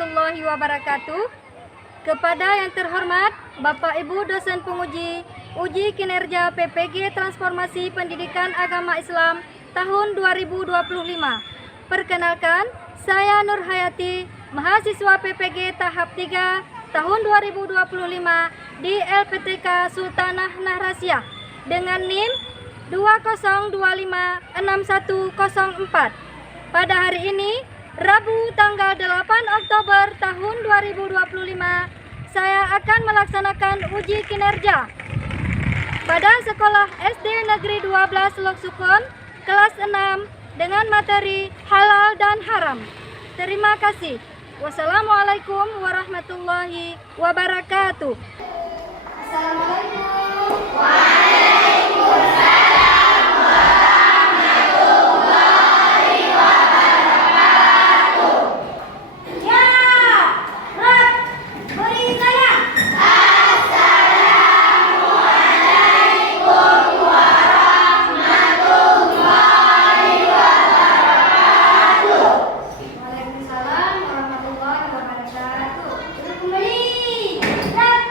warahmatullahi wabarakatuh. Kepada yang terhormat Bapak Ibu dosen penguji uji kinerja PPG Transformasi Pendidikan Agama Islam tahun 2025. Perkenalkan, saya Nur Hayati, mahasiswa PPG tahap 3 tahun 2025 di LPTK Sultanah Nahrasyah dengan NIM 20256104. Pada hari ini, Rabu tanggal 8 Oktober tahun 2025, saya akan melaksanakan uji kinerja pada Sekolah SD Negeri 12 Loksukon kelas 6 dengan materi halal dan haram. Terima kasih. Wassalamualaikum warahmatullahi wabarakatuh. Assalamualaikum. Waalaikumsalam warahmatullahi wabarakatuh. Ya, Rab, beri saya. Assalamualaikum warahmatullahi wabarakatuh. Waalaikumsalam warahmatullahi wabarakatuh. Duduk kembali. Rab.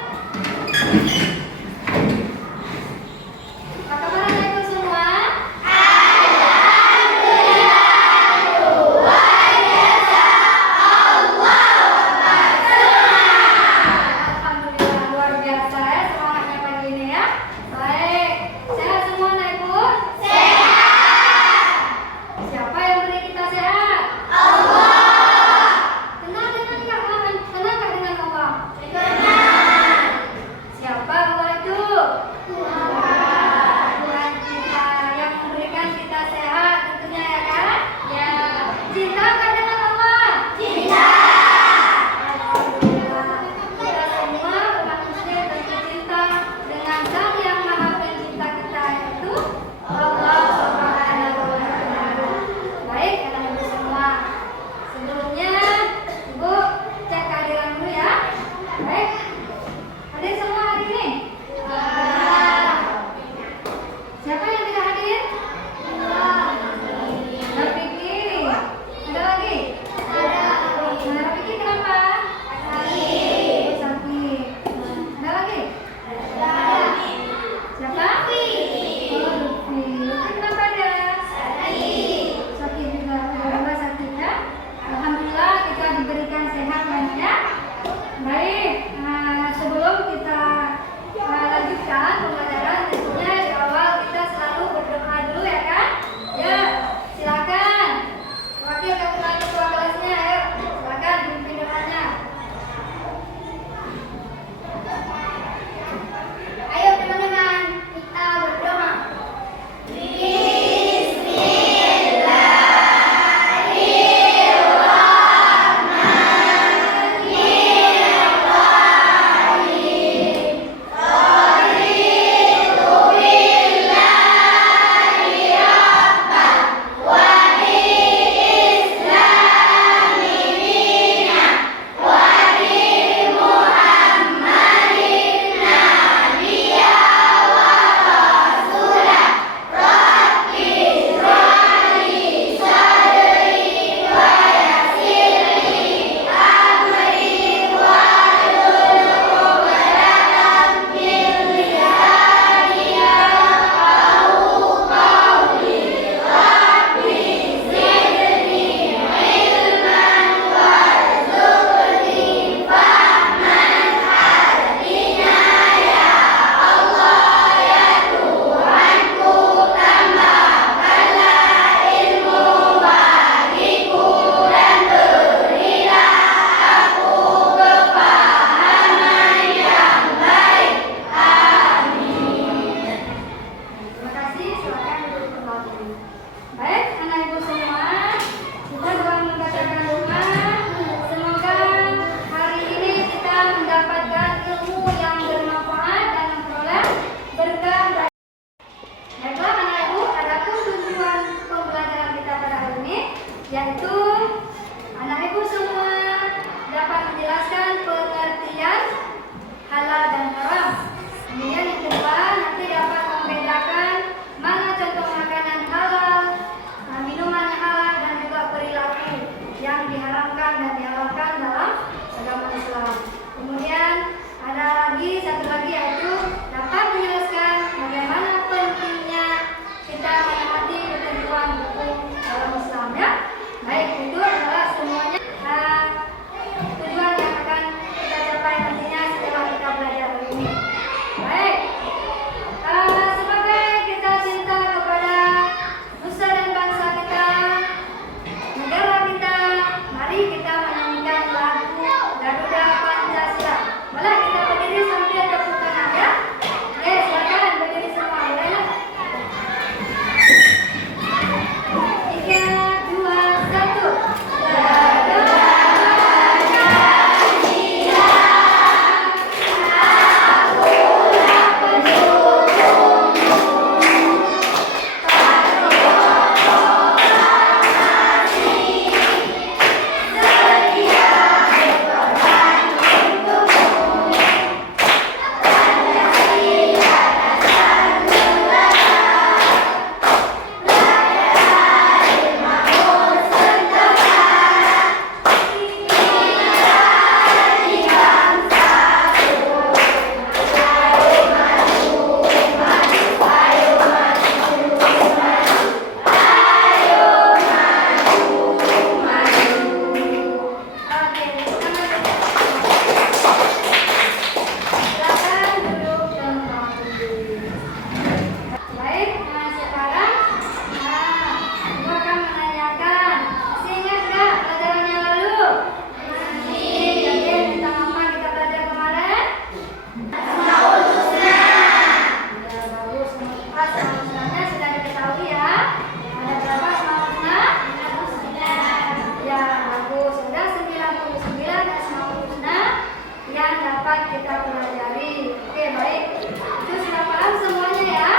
dapat kita pelajari. Oke, baik. Itu sudah paham semuanya ya?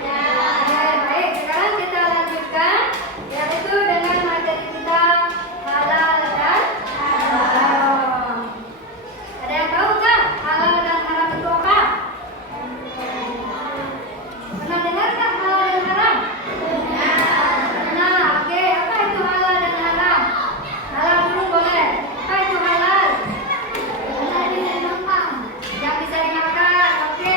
Ya. Oke, baik. Sekarang kita lanjutkan, yaitu dengan materi kita halal dan haram. Ada yang tahu nggak halal dan haram itu apa? Pernah dengar nggak halal dan haram? Nah, oke. Apa itu halal dan haram? Halal dulu boleh. Apa itu halal? Yang bisa dimakan. Oke,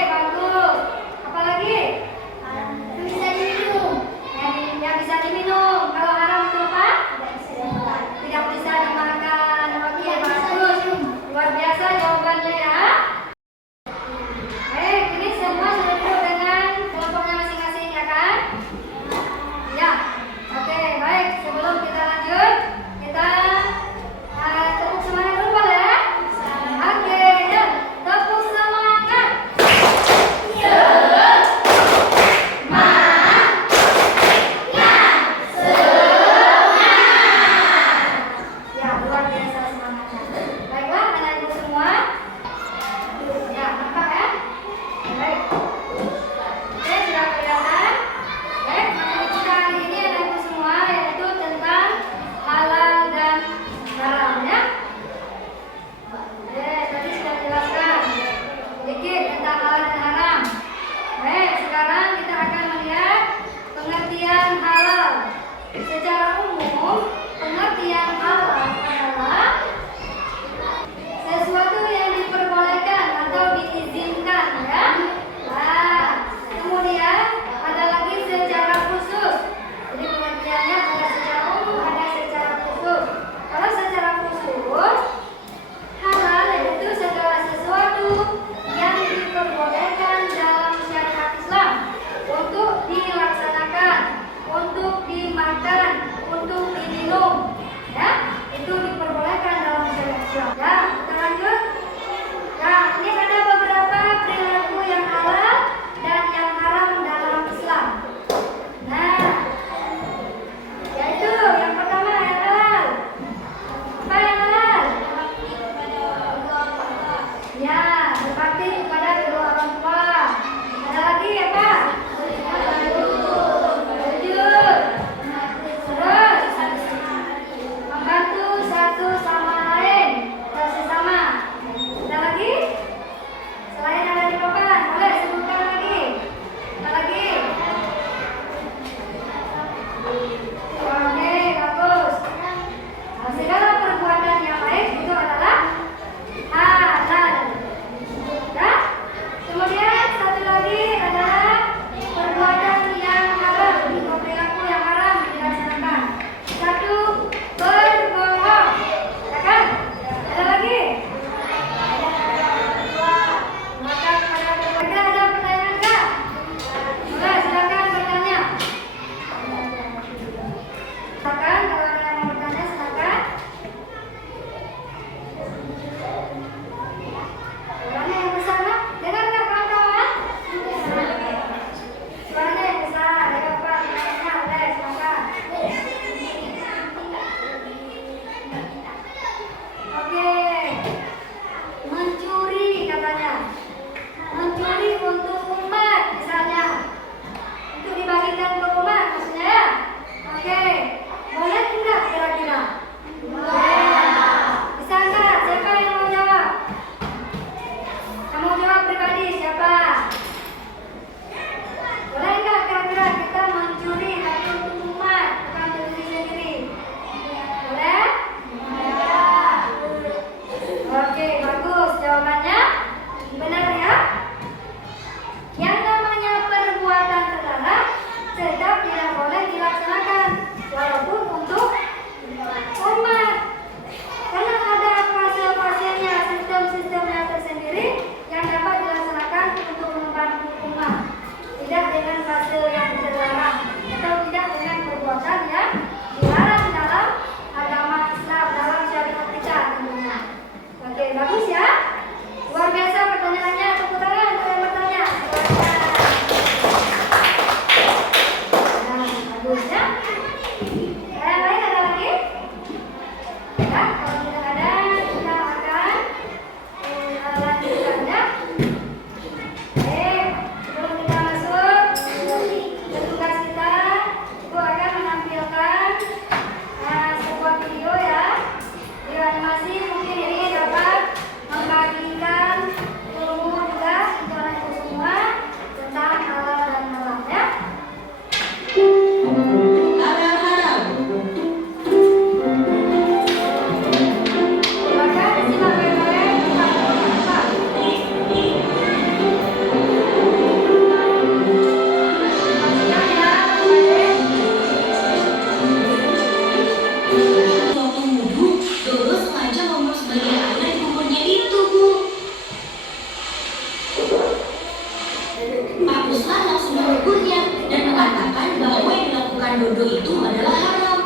Pak Ruslan langsung menegurnya dan mengatakan bahwa yang dilakukan Dodo itu adalah haram.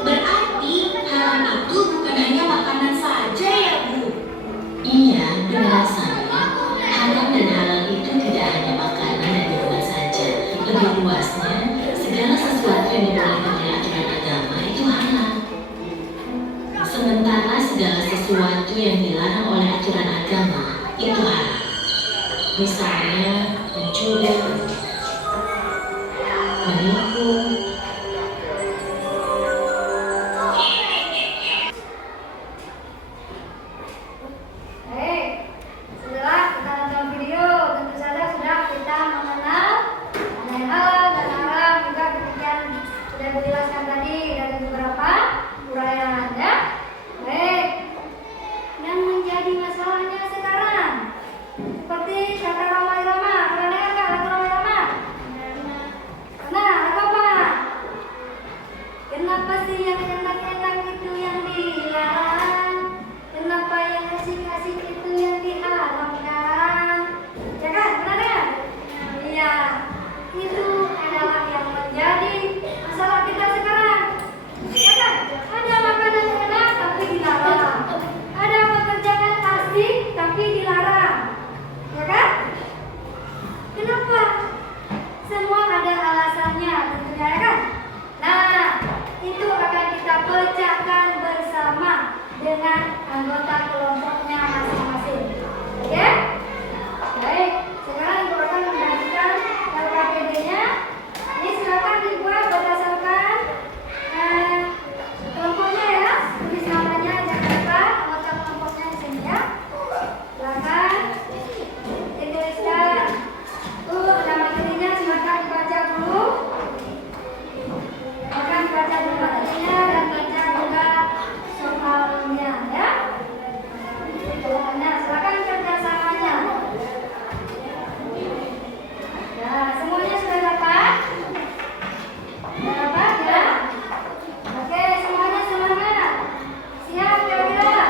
Berarti haram itu bukan hanya makanan saja ya, Bu? Iya, benar saya. Haram dan halal itu tidak hanya makanan dan minuman saja. Lebih luasnya, segala sesuatu yang dibolehkan oleh aturan agama itu halal. Sementara segala sesuatu yang dilarang oleh aturan agama itu haram. Misalnya mencuri, menipu. Setelah kita nonton video, tentu saja sudah kita mengenal mana yang halal dan haram, juga demikian sudah dijelaskan tadi dari beberapa uraian ya. Baik, yang menjadi masalahnya sekarang seperti kata Roma Irama, pernah dengar nggak lagu Roma Irama? Nah, lagu apa? Kenapa sih yang enak-enak itu yang dilarang? Kenapa yang asik-asik itu yang diharamkan? Ya kan, pernah dengar? Iya, itu adalah yang menjadi masalah kita sekarang. Ya kan, ada makanan yang enak tapi dilarang. Ada pekerjaan asik tapi dilarang. Ya kan? Kenapa? Semua ada alasannya tentunya ya kan? Nah, itu akan kita pecahkan bersama dengan anggota kelompoknya masing-masing. Oke? Baik, sekarang Ibu akan membagikan LKPD-nya. Ini silakan dibuat berdasarkan kelompoknya ya. Tulis namanya Jakarta, anggota kelompoknya di sini ya. Silakan dituliskan. Ada materinya, silakan dibaca dulu. Silakan dibaca dulu materinya dan baca juga soalnya ya. Nah, silakan kerjasamanya. Ya, semuanya sudah dapat? Sudah dapat ya? Oke, semuanya semangat. Siap kira-kira?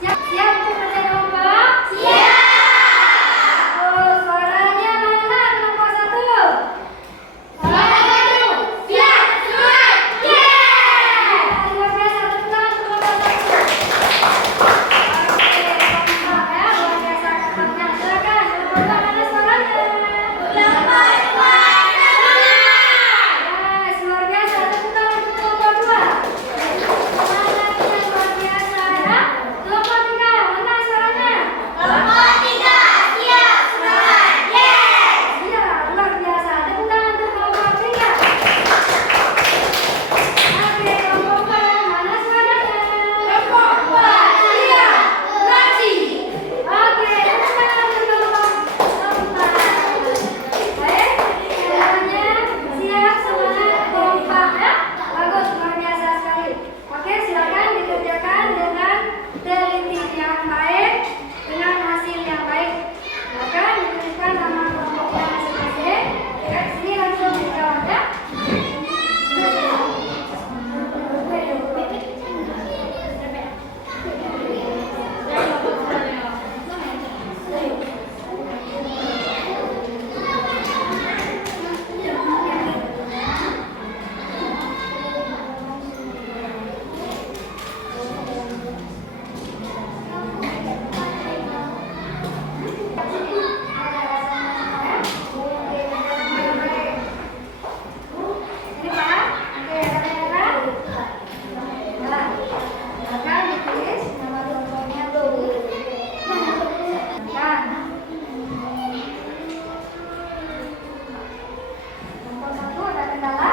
Siap untuk kerja kelompok? Siap. Oh, suaranya mana kelompok 1? Suaranya itu. Siap, semua. Yeay! Luar biasa, tepuk tangan untuk kelompok 1. Oke, kompak ya, luar biasa kompaknya. Silakan, kelompok 2 mana suaranya? Kelompok 2. Yes, luar biasa, tepuk tangan untuk kelompok 2. Semangatnya luar biasa ya. Kelompok 3, mana suaranya? Kelompok 3, siap, semangat. Yeay! Iya, luar biasa. Tepuk tangan untuk kelompok 3. Oke, kelompok 4, mana suaranya? Kelompok 4, siap, beraksi. Oke, tepuk tangan untuk kelompok 4. Baik, semuanya siap, semangat, kompak ya. Bagus, luar biasa sekali. Oke, silakan dikerjakan dengan teliti yang baik, dengan hasil yang baik. Silakan dituliskan nama kelompoknya masing-masing. Ya, sini langsung dijawab ya. Ini Pak, oke, ada yang lain? Nah, silakan ditulis nama kelompoknya dulu. Nah, kelompok 1 ada kendala?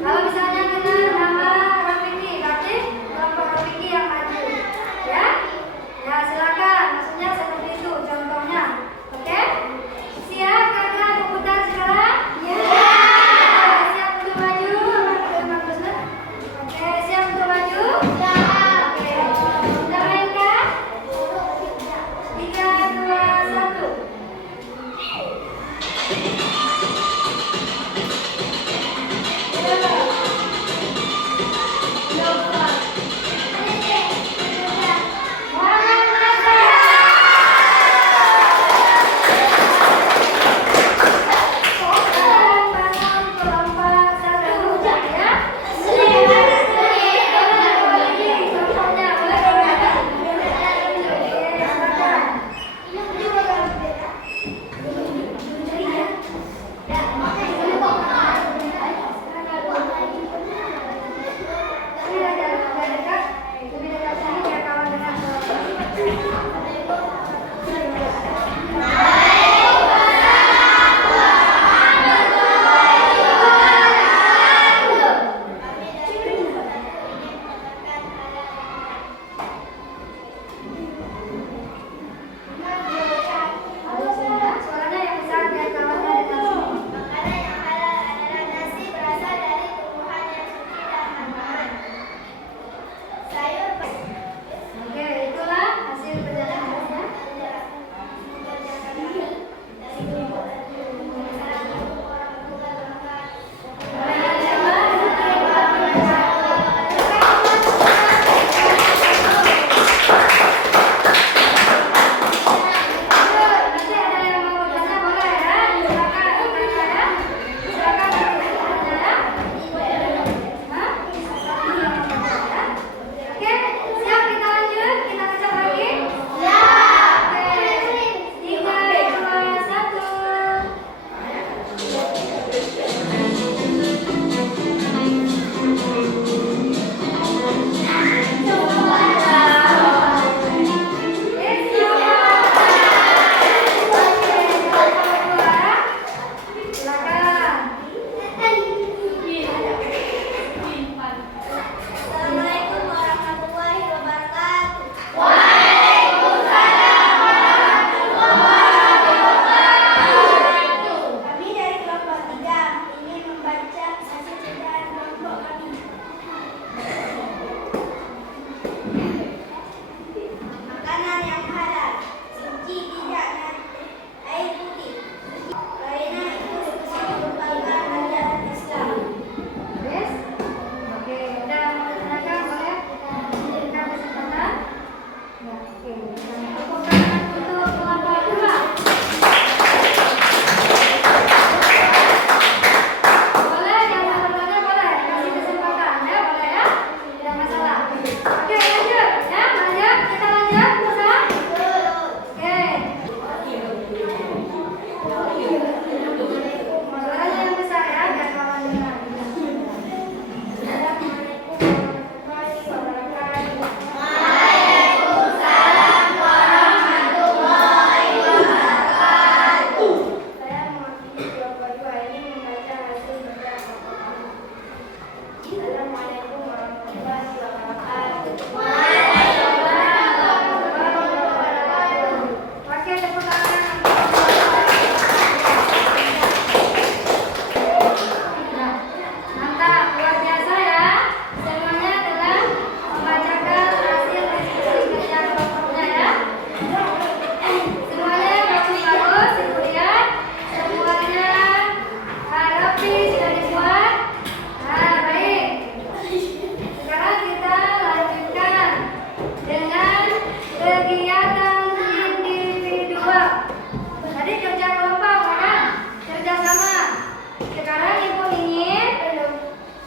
Kalau misalnya dengar nama Rafiki, berarti kelompok Rafiki yang maju. Ya? Ya, silakan. Maksudnya seperti itu contohnya. Oke? Siap karena komputer sekarang? Ya. Siap untuk maju? Oke, siap untuk maju? Ya. Oke. Sudah mainkan? 3, 2, 1. Suaranya yang besar biar kawannya dengar. Makanan yang halal adalah nasi berasal dari tumbuhan yang suci dan aman. Sayur Oke, itulah hasil perjalanannya. Nanti ada yang mau bertanya boleh ya. Silakan bertanya ya. Silakan bertanya ya. Hah? Oke, siap kita lanjut. Kita kejar lagi. Ya. Oke. 3, 2, 1. Assalamualaikum warahmatullahi wabarakatuh. Kami dari kelompok 3 ingin membaca hasil ciptaan kelompok kami. Makanan yang halal, suci tidak nanti, air putih. Karena itu merupakan ajaran Islam. Yes. Oke, udah mau bertanya boleh? Berikan kesempatan. Ya, oke. Tepuk tangan untuk kelompok 2. Boleh, yang mau bertanya boleh. Kasih kesempatan ya, boleh ya? Tidak masalah. Oke, lanjut ya, lanjut. Kita lanjut, bisa? Oke. Suaranya yang besar ya, biar kawan dengar. Saya mewakili kelompok 2 ini membaca hasil kerja kelompok kami. Assalamualaikum warahmatullahi wabarakatuh. Oke, tepuk tangan. Nah, mantap, luar biasa ya. Semuanya adalah membacakan hasil diskusi kerja kelompoknya ya. Semuanya bagus-bagus, kemudian semuanya rapi sudah dibuat. Nah, baik. Sekarang kita lanjutkan dengan kegiatan individual. Tadi kerja kelompok kan? Kerja sama. Sekarang ibu ingin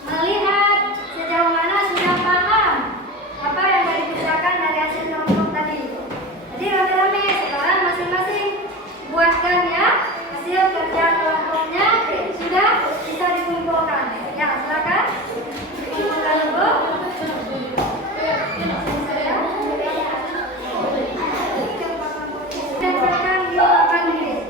melihat sejauh mana sudah paham apa yang dikerjakan dari hasil kelompok tadi. Jadi rame-rame sekarang masing-masing buatkan ya hasil kerja kelompoknya sudah bisa dikumpulkan. Ya, silakan. Kumpulkan dulu. Tempelkan di papan tulis.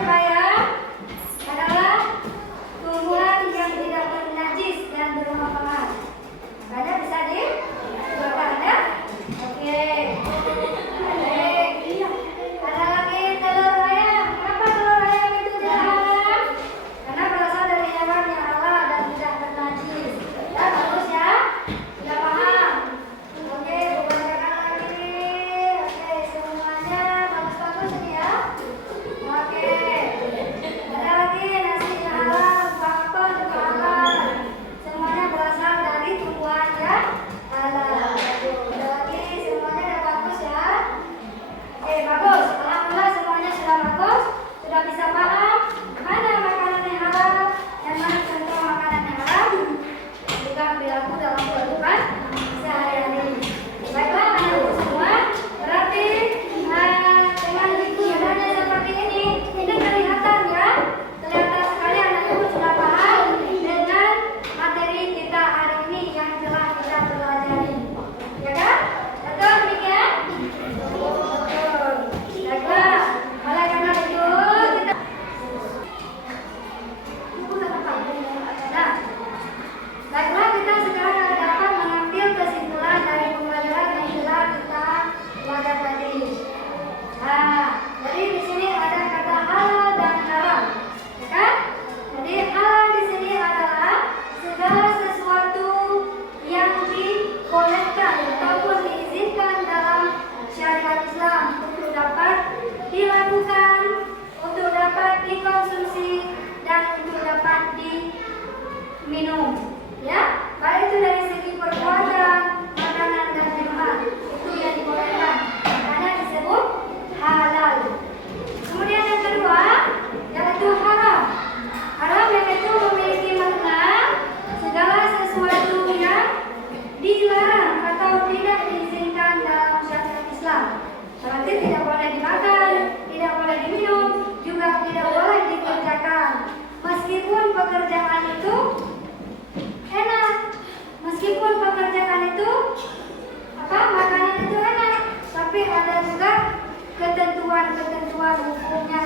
pepaya adalah tumbuhan yang tidak bernajis dan bermanfaat. Makanya bisa dibuatkan ya. Oke. Baik. Ada lagi telur ayam. Kenapa telur ayam itu dilarang? Karena berasal dari hewan yang halal dan tidak bernajis. Ya, bagus ya. Sudah paham? Oke, kebanyakan lagi. Oke, semuanya bagus-bagus ini ya. Oke. Ada lagi nasi halal, bakwan juga halal. Semuanya berasal dari tumbuhan yang halal. Ada lagi, semuanya udah bagus ya. Oke, bagus. Alhamdulillah semuanya sudah bagus. Sudah bisa paham mana makanan yang halal dan mana contoh makanan yang haram juga berlaku dalam kehidupan sehari-hari. Baiklah anak-anak semua, berarti dengan hitungannya seperti ini kelihatan ya, kelihatan sekali anak-anak sudah paham dengan materi kita hari ini yang telah kita pelajari, ya kan? Betul demikian? Betul. Baiklah, oleh karena itu kita nah, baiklah kita sekarang dapat mengambil kesimpulan dari pembelajaran yang telah kita pelajari tadi. Nah, jadi di sini ada kata halal dan haram, ya kan? Jadi halal di sini adalah segala sesuatu yang dibolehkan ataupun diizinkan dalam syariat Islam untuk dapat dilakukan, untuk dapat dikonsumsi dan untuk dapat diminum. Ya, baik itu dari segi perbuatan, makanan dan minuman itu yang dibolehkan karena disebut halal. Kemudian yang kedua yaitu haram. Haram yang itu memiliki makna segala sesuatu yang dilarang atau tidak diizinkan dalam syariat Islam. Berarti tidak boleh dimakan, tidak boleh diminum, juga tidak boleh dikerjakan. Meskipun pekerjaan itu enak, meskipun pekerjaan itu makanan itu enak, tapi ada juga ketentuan-ketentuan hukumnya